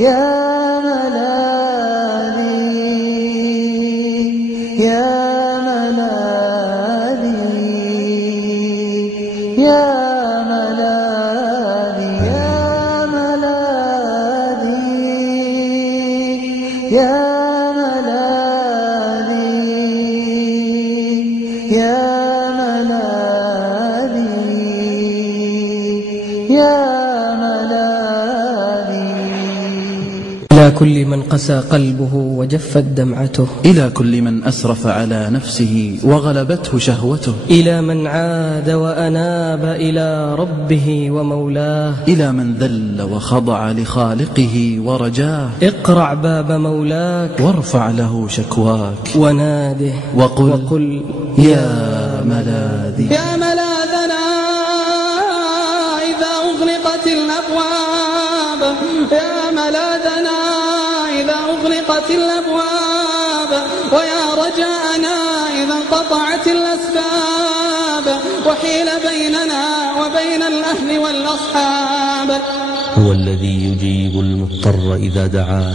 يا ملاذي يا ملاذي يا ملاذي يا ملاذي يا ملاذي يا ملاذي. إلى كل من قسى قلبه وجفت دمعته، إلى كل من أسرف على نفسه وغلبته شهوته، إلى من عاد وأناب إلى ربه ومولاه، إلى من ذل وخضع لخالقه ورجاه. اقرع باب مولاك وارفع له شكواك وناده وقل يا ملاذي. يا ملاذنا إذا أغلقت الأبواب، يا ملاذنا إذا أغلقت الأبواب، ويا رجاءنا إذا انقطعت الأسباب، وحيل بيننا وبين الأهل والأصحاب. هو الذي يجيب المضطر إذا دعاه،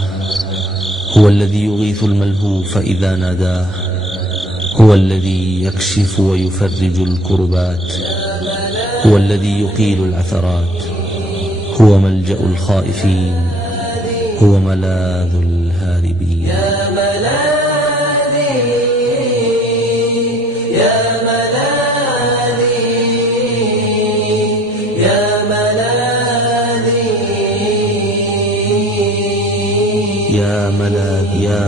هو الذي يغيث الملهوف إذا ناداه، هو الذي يكشف ويفرج الكربات، هو الذي يقيل العثرات، هو ملجأ الخائفين، هو ملاذ الهاربين. يا ملاذي يا ملاذي يا ملاذي يا ملاذي يا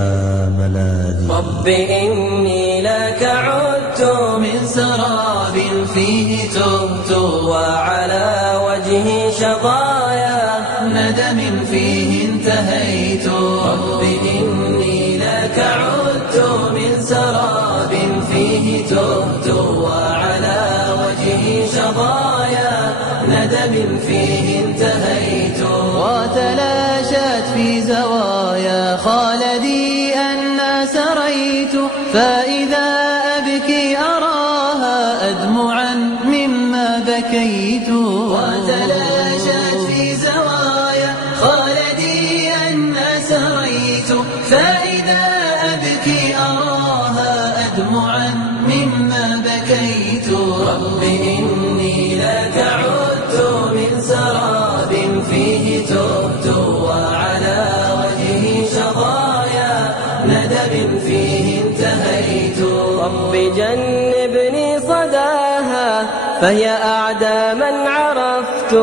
ملاذي. رب إني لك عدت من سراب فيه تهت، وعلى وجهي شظايا ندم فيه انتهيت. رب إني لك عدت من سراب فيه تهت، وعلى وجهي شظايا ندم فيه انتهيت. وتلاشت في زوايا خالدي أن سريت، فإذا أبكي أراها أدمعا مما بكيت. وتلاشت في زوايا خالدي أن سريت، فإذا أبكي أراها أدمعا مما بكيت. رب إني لك عدت من سراب فيه تهت، وعلى وجهي شظايا ندب فيه انتهيت. رب جنبني صداها، فهي أعدى من عرفت،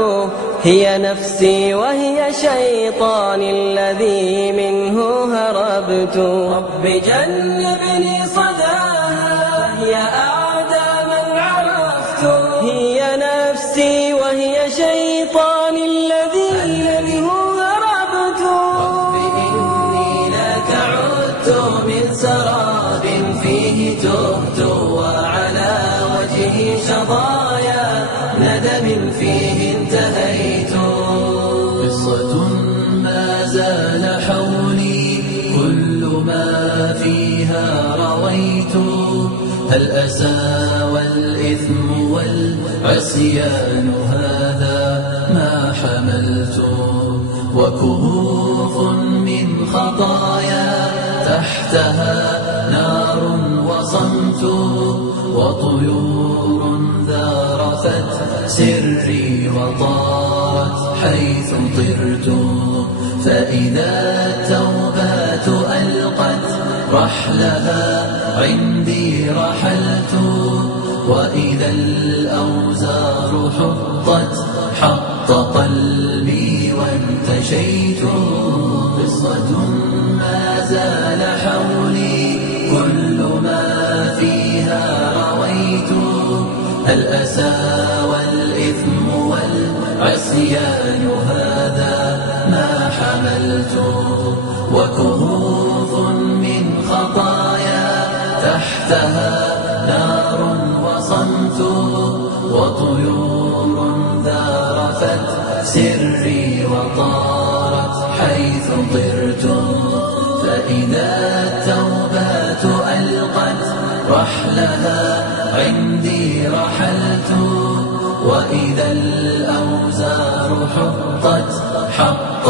هي نفسي وهي شيطاني الذي منه هربت. رب جنبني صداها، هي أعدى من عرفت، هي نفسي وهي شيطاني الذي منه هربت. رب إني لك عدت من سراب فيه تهت، وعلى وجهي شظايا ندم فيه انتهيت. قصة ما زال حولي كل ما فيها رويت، الأسى والإثم والعصيان هذا ما حملت، وكهوف من خطايا تحتها نار وصمت، وطيور ذارفت سري وطارت حيث طرت. فإذا التوبات ألقت رحلها عندي رحلت، وإذا الأوزار حطت حط قلبي وانتشيت. قصة ما زال حولي كل ما فيها رويت، الأسى والإثم والعصيان هذا ما حملت، وكهوف من خطايا تحتها نار وصمت، وطيور ذارفت سري وطارت حيث طرت. فإذا التوبات ألقت رحلها عندي رحلت، وإذا الأوزار حطت حط